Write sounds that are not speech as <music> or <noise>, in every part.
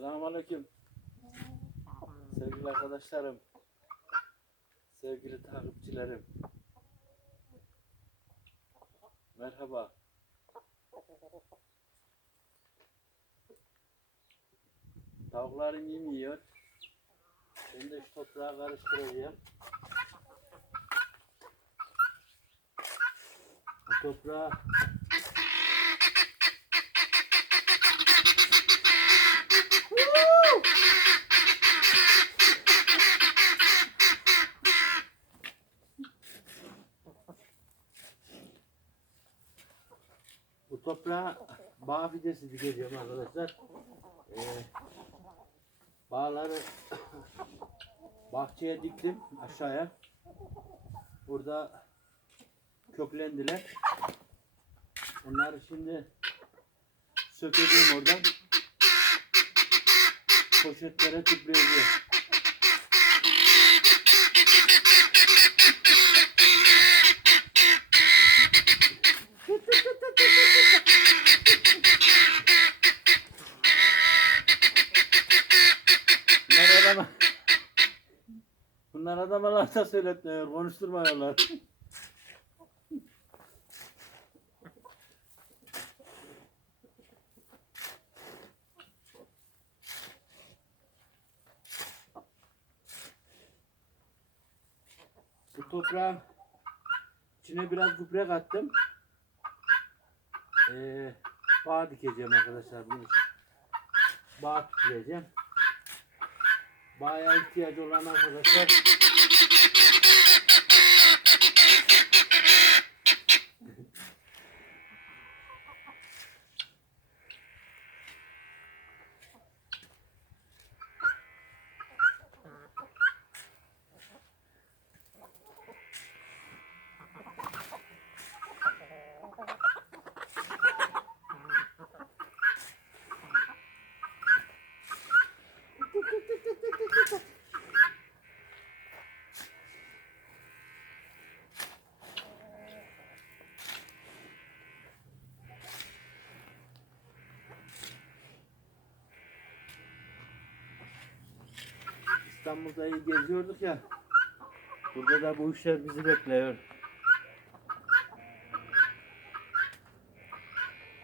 Selamünaleyküm. Sevgili arkadaşlarım. Sevgili takipçilerim. Merhaba. Tavuklarım yemiyor. Ben de şu toprağı karıştıracağım. Bu toprağı toprağa bağ fidesi dikeceğim arkadaşlar. Ee, bağları <coughs> bahçeye diktim aşağıya. Burada köklendiler. Onları şimdi sökeceğim oradan. Poşetlere tüpleyeceğim. Bunlar adama Bunlar adama laf da söyletmiyor, konuşturmuyorlar. Bu toprağın içine biraz gübre kattım. Ee, bağ dikeceğim arkadaşlar bunun için. Bağ dikeceğim. Bayağı ihtiyacı olan arkadaşlar İstanbul'da iyi geziyorduk ya. Burada da bu işler bizi bekliyor.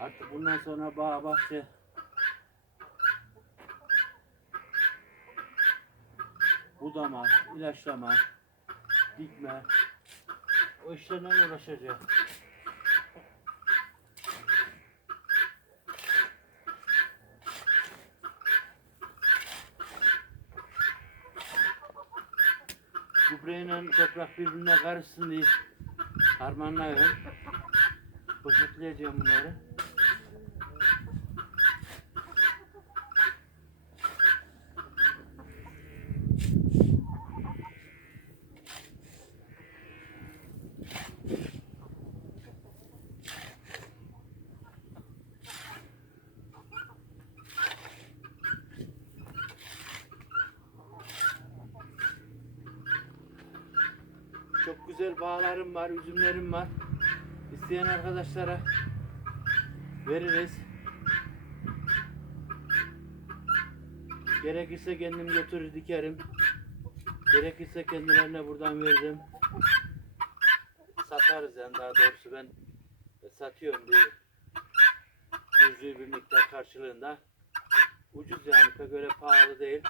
Artık bundan sonra bağ bahçe budama, ilaçlama, dikme o işlerle uğraşacağım. Gübreyle toprak birbirine karışsın diye harmanlıyorum. Poşetleyeceğim bunları. Çok güzel bağlarım var, üzümlerim var. İsteyen arkadaşlara veririz. Gerekirse kendim götürür dikerim. Gerekirse kendilerine buradan veririm. Satarız yani daha doğrusu ben satıyorum bir cüzi bir miktar karşılığında. Ucuz yani pek öyle pahalı değil.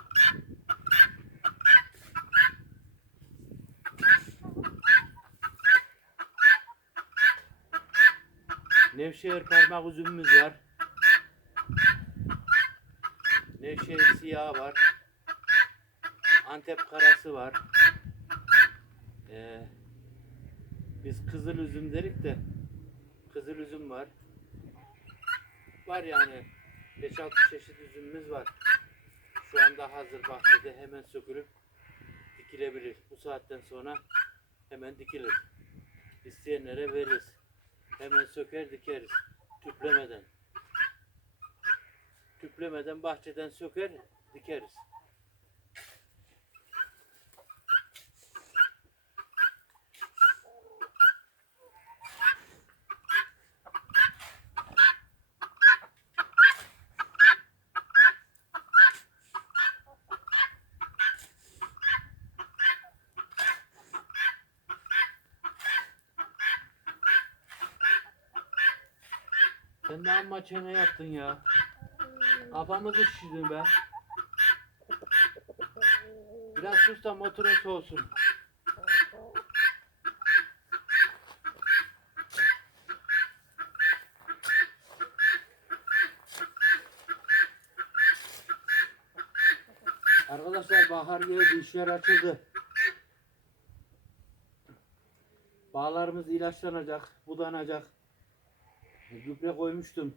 Nevşehir parmak üzümümüz var. Nevşehir siyahı var. Antep karası var. Ee, biz kızıl üzüm dedik de kızıl üzüm var. Var yani 5-6 çeşit üzümümüz var. Şu anda hazır bahçede hemen sökülüp dikilebilir. Bu saatten sonra hemen dikilir. İsteyenlere veririz. Hemen söker dikeriz. Tüplemeden. Tüplemeden bahçeden söker dikeriz. Sen de amma çene yaptın ya. Kafamızı şişirdin be. Biraz sus da motorun soğusun. Arkadaşlar bahar geldi, işler açıldı. Bağlarımız ilaçlanacak, budanacak. Gübre koymuştum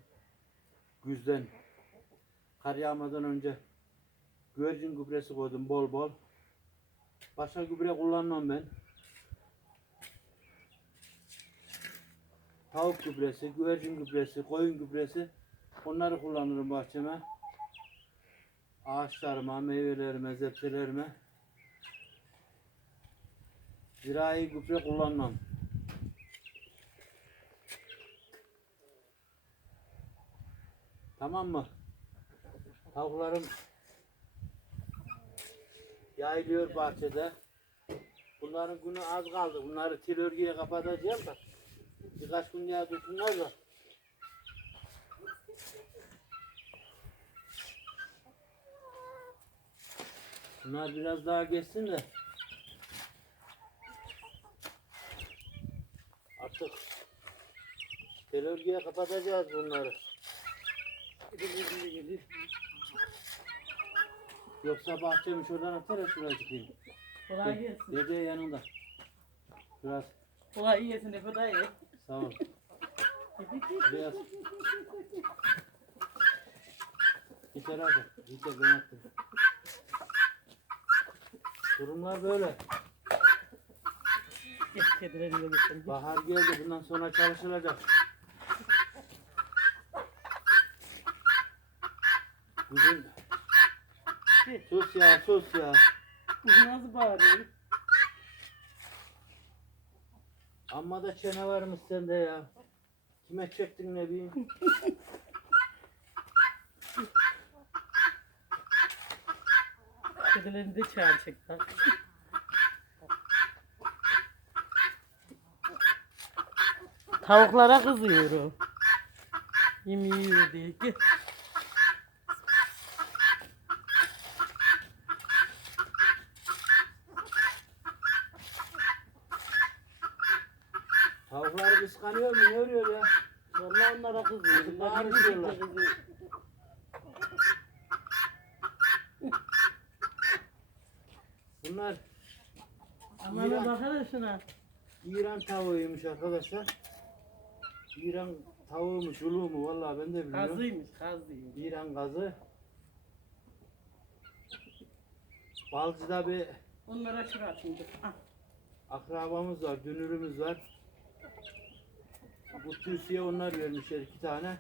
güzden. Kar yağmadan önce. Güvercin gübresi koydum bol bol. Başka gübre kullanmam ben. Tavuk gübresi, güvercin gübresi, koyun gübresi. Onları kullanırım bahçeme. Ağaçlarıma, meyvelerime, zepselerime. Zirai gübre kullanmam. Tamam mı? Tavuklarım yayılıyor bahçede. Bunların günü az kaldı. Bunları tel örgüye kapatacağım da. Birkaç gün daha dursunlar da. Bunlar biraz daha geçsin de. Artık tel örgüye kapatacağız bunları. Yoksa bahçemi şuradan atar şuraya çıkayım. Kolay gelsin. Dede yanında. Biraz Kolay gelsin Efe dayı. sağ ol. Biraz. Bir tarafa. Bir de ben attım. Durumlar böyle. Bahar geldi. Bundan sonra çalışılacak. Bugün sus ya sus ya. Nasıl bağırıyor? Amma da çene varmış sende ya. Kime çektin ne bileyim. Kedilerini de çağıracaklar. Tavuklara kızıyorum. Yemeği yiyor diye. Gel. Tavukları kıskanıyor mu? Ne örüyor ya? Vallahi onlara kızıyor. Bunlar Bunlar kızıyorlar. birbirine kızıyor. Bunlar Aman İran. bakana şuna. İran tavuğuymuş arkadaşlar. İran tavuğu mu, çuluğu mu? Vallahi ben de bilmiyorum. Kazıymış, kazıymış. İran gazı. Balcı'da bir Onlara şuraya atayım. dur. Ah, akrabamız var, dünürümüz var. Bu tüsiye onlar vermişler iki tane.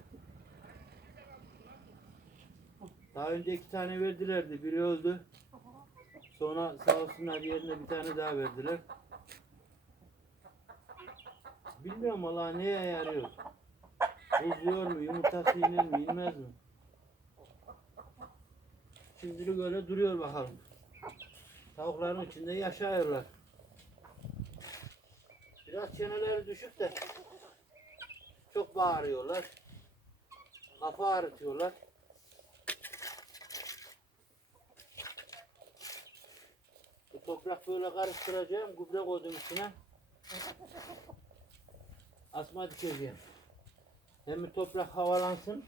Daha önce iki tane verdilerdi. Biri öldü. Sonra sağ olsunlar yerine bir tane daha verdiler. Bilmiyorum valla neye yarıyor. Bozuyor mu, yumurtası iner mi, inmez mi? Şimdilik öyle duruyor bakalım. Tavukların içinde yaşıyorlar. Biraz çeneleri düşük de çok bağırıyorlar. Kafa ağrıtıyorlar. Bu toprak böyle karıştıracağım. Gübre koydum içine. Asma dikeceğim. Hem toprak havalansın.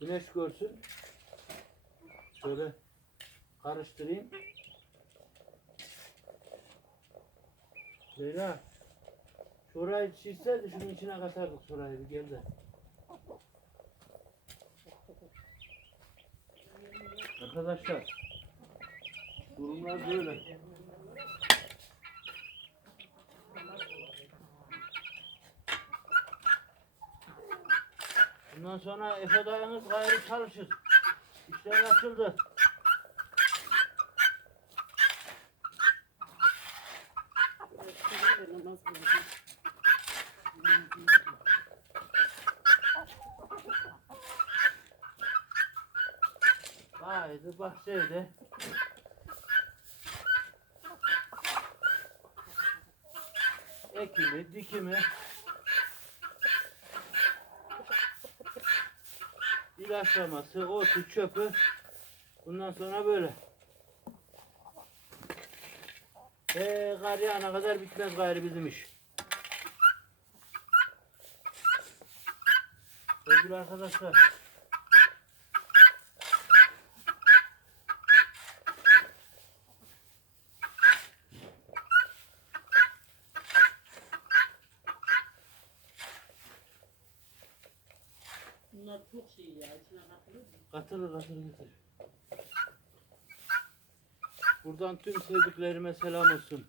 Güneş görsün. Şöyle karıştırayım. Leyla. Şurayı çizseydi şunun içine katardık şurayı bir gel de. Arkadaşlar. Durumlar böyle. Bundan sonra Efe dayımız gayrı çalışır. İşler açıldı. Haydi bahçede. Ekimi, dikimi. ilaçlaması, otu, çöpü. Bundan sonra böyle. Eee kar yağana kadar bitmez gayrı bizim iş. Sevgili arkadaşlar. Çok şey ya. Katılır katılır katılır. Buradan tüm sevdiklerime selam olsun.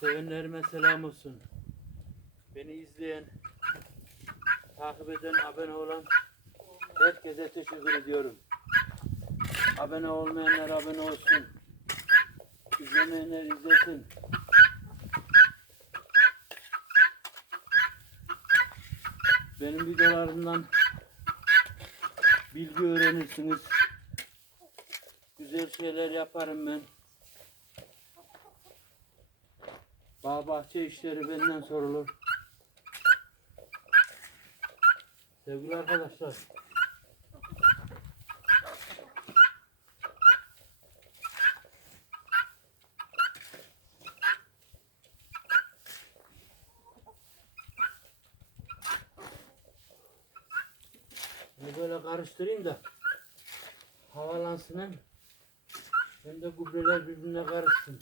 Sevenlerime selam olsun. Beni izleyen, takip eden, abone olan herkese teşekkür ediyorum. Abone olmayanlar abone olsun. İzlemeyenler izlesin. Benim videolarımdan bilgi öğrenirsiniz. Güzel şeyler yaparım ben. Bağ bahçe işleri benden sorulur. Sevgili arkadaşlar. Bunu karıştırayım da havalansın hem. Hem de gübreler birbirine karışsın.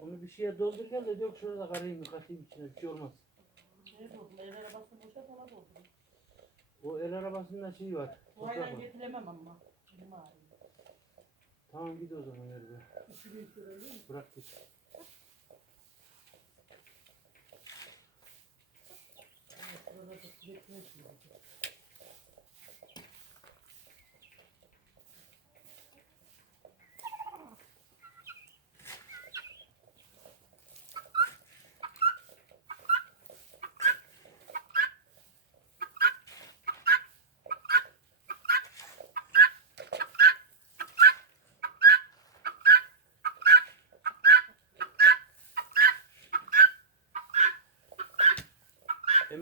Onu bir şeye doldur gel de dök şurada karayım katayım içine bir şey olmaz. El arabasında şey var. Toprak aydan var. getiremem ama. Ağrıyor. Tamam git o zaman mi? Bırak git. Burada da bekliyor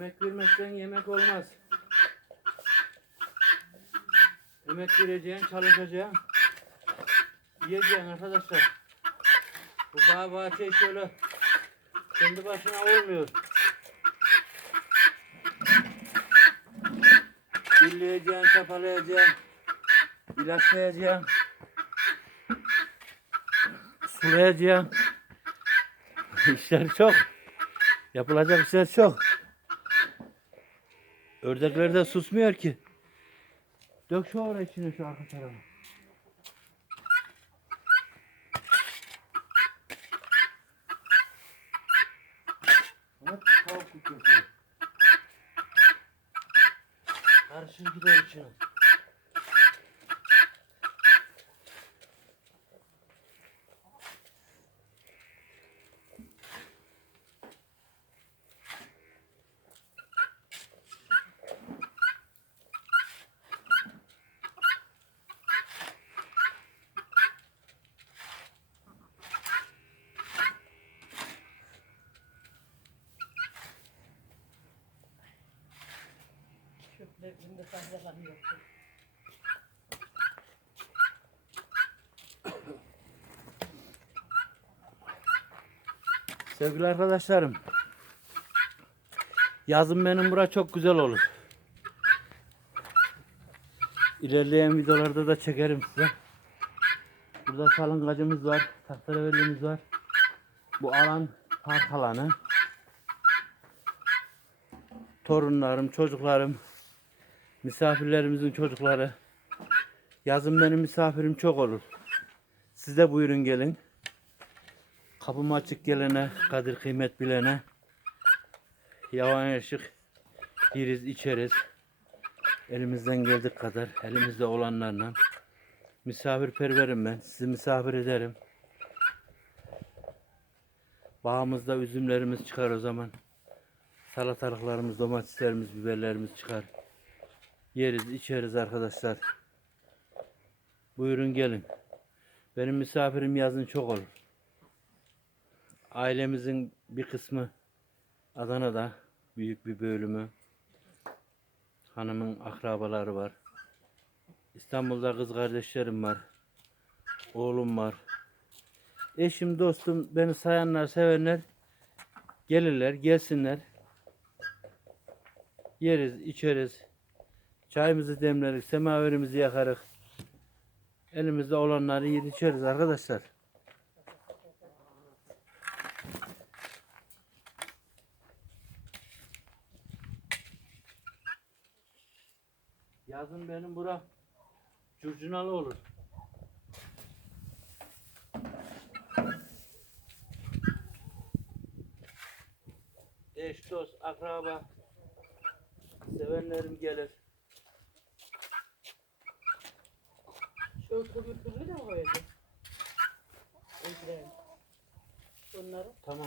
Emek vermezsen yemek olmaz. Emek vereceksin, çalışacaksın. Yiyeceksin arkadaşlar. Bu bağ bahçe şöyle kendi başına olmuyor. Billeyeceksin, çapalayacaksın. ilaçlayacaksın. Sulayacaksın. <laughs> İşler çok. Yapılacak işler çok. Ördekler de susmuyor ki. Dök şu oraya içine şu arka tarafa. Karışır gider içine. Çöplerinde saklalanıyor. Sevgili arkadaşlarım. Yazın benim bura çok güzel olur. İlerleyen videolarda da çekerim size. Burada salıngacımız var. Tahterevellimiz var. Bu alan park alanı. Torunlarım, çocuklarım, misafirlerimizin çocukları. Yazın benim misafirim çok olur. Siz de buyurun gelin. Kapım açık gelene, kadir kıymet bilene. Yavan yaşık yeriz, içeriz. Elimizden geldik kadar, elimizde olanlarla. Misafirperverim ben, sizi misafir ederim. Bağımızda üzümlerimiz çıkar o zaman. Salatalıklarımız, domateslerimiz, biberlerimiz çıkar. Yeriz, içeriz arkadaşlar. Buyurun gelin. Benim misafirim yazın çok olur. Ailemizin bir kısmı Adana'da, büyük bir bölümü. Hanımın akrabaları var. İstanbul'da kız kardeşlerim var. Oğlum var. Eşim, dostum, beni sayanlar, sevenler gelirler, gelsinler. Yeriz, içeriz. Çayımızı demleriz, semaverimizi yakarız. Elimizde olanları yer içeriz arkadaşlar. Yazın benim bura curcunalı olur. Eş, dost, akraba, sevenlerim gelir. De mi koyacağız? Öldürelim. Bunları. Tamam.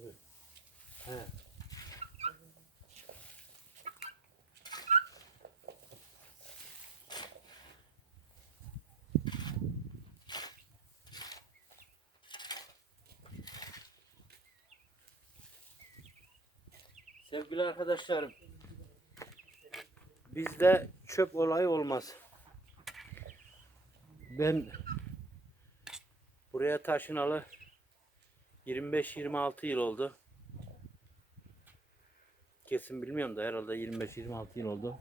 Evet. He. Sevgili arkadaşlarım, bizde çöp olayı olmaz. Ben buraya taşınalı 25-26 yıl oldu. Kesin bilmiyorum da herhalde 25-26 yıl oldu.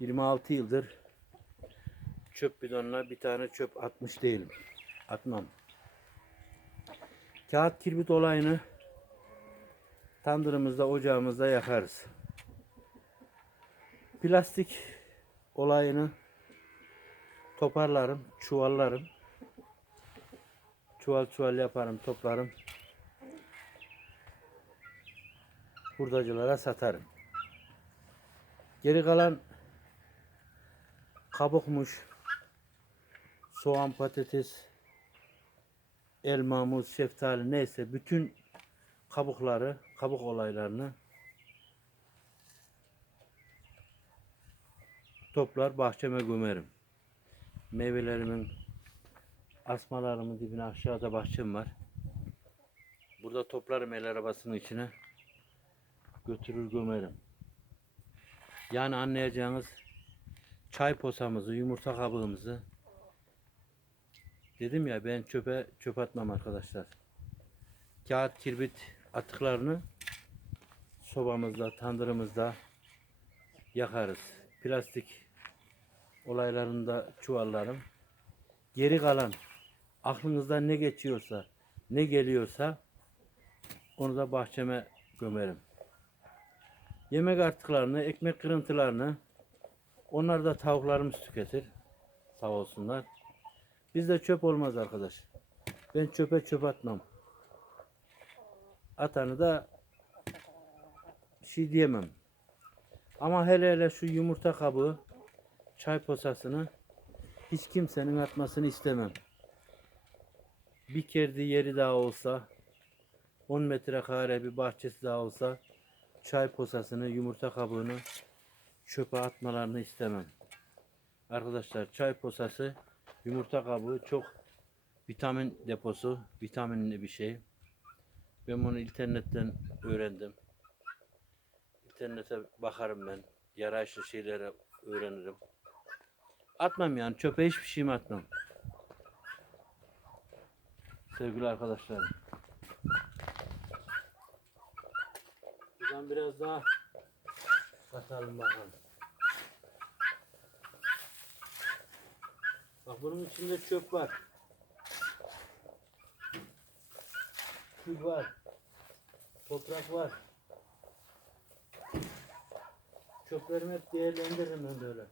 26 yıldır çöp bidonuna bir tane çöp atmış değilim. Atmam. Kağıt kirbit olayını tandırımızda, ocağımızda yakarız. Plastik olayını toparlarım, çuvallarım. Çuval çuval yaparım, toplarım. Hurdacılara satarım. Geri kalan kabukmuş, soğan, patates, elma, muz, şeftali neyse bütün kabukları, kabuk olaylarını toplar bahçeme gömerim. Meyvelerimin asmalarımın dibine aşağıda bahçem var. Burada toplarım el arabasının içine. Götürür gömerim. Yani anlayacağınız çay posamızı, yumurta kabığımızı dedim ya ben çöpe çöp atmam arkadaşlar. Kağıt kirbit atıklarını sobamızda, tandırımızda yakarız. Plastik olaylarında çuvallarım. Geri kalan aklınızdan ne geçiyorsa, ne geliyorsa onu da bahçeme gömerim. Yemek artıklarını, ekmek kırıntılarını onlar da tavuklarımız tüketir. Sağ olsunlar. Bizde çöp olmaz arkadaş. Ben çöpe çöp atmam. Atanı da şey diyemem. Ama hele hele şu yumurta kabuğu, çay posasını hiç kimsenin atmasını istemem. Bir kerdi yeri daha olsa, 10 metrekare bir bahçesi daha olsa, çay posasını, yumurta kabuğunu çöpe atmalarını istemem. Arkadaşlar çay posası, yumurta kabuğu çok vitamin deposu, vitaminli bir şey. Ben bunu internetten öğrendim. İnternete bakarım ben. Yarayışlı şeyleri öğrenirim. Atmam yani çöpe hiçbir şeyimi atmam. Sevgili arkadaşlarım. Buradan biraz daha katalım bakalım. Bak bunun içinde çöp var. Kül var. Toprak var. Çöplerimi hep değerlendiririm ben böyle.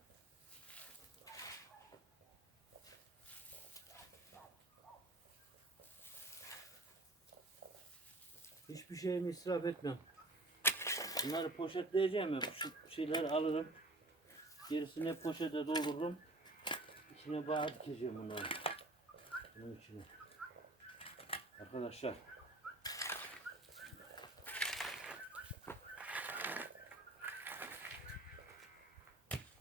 Hiçbir şeyimi israf etmem. Bunları poşetleyeceğim ya. Şu şeyleri alırım. Gerisini poşete doldururum. İçine bağ dikeceğim bunları. Bunun içine. Arkadaşlar.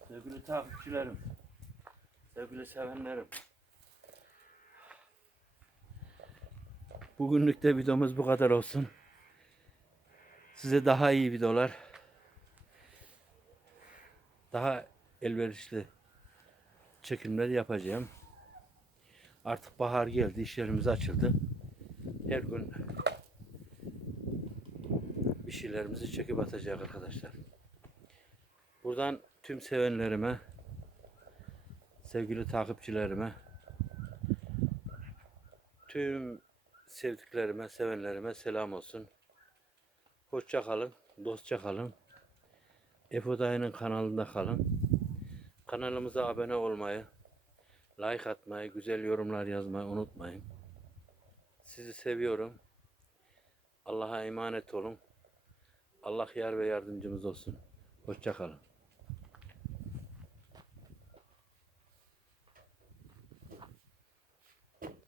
Sevgili takipçilerim, sevgili sevenlerim. Bugünlük de videomuz bu kadar olsun. Size daha iyi videolar, daha elverişli çekimler yapacağım. Artık bahar geldi, işlerimiz açıldı. Her gün bir şeylerimizi çekip atacak arkadaşlar. Buradan tüm sevenlerime, sevgili takipçilerime, tüm sevdiklerime, sevenlerime selam olsun. Hoşça kalın, dostça kalın. Efo Dayı'nın kanalında kalın. Kanalımıza abone olmayı, like atmayı, güzel yorumlar yazmayı unutmayın. Sizi seviyorum. Allah'a emanet olun. Allah yar ve yardımcımız olsun. Hoşça kalın.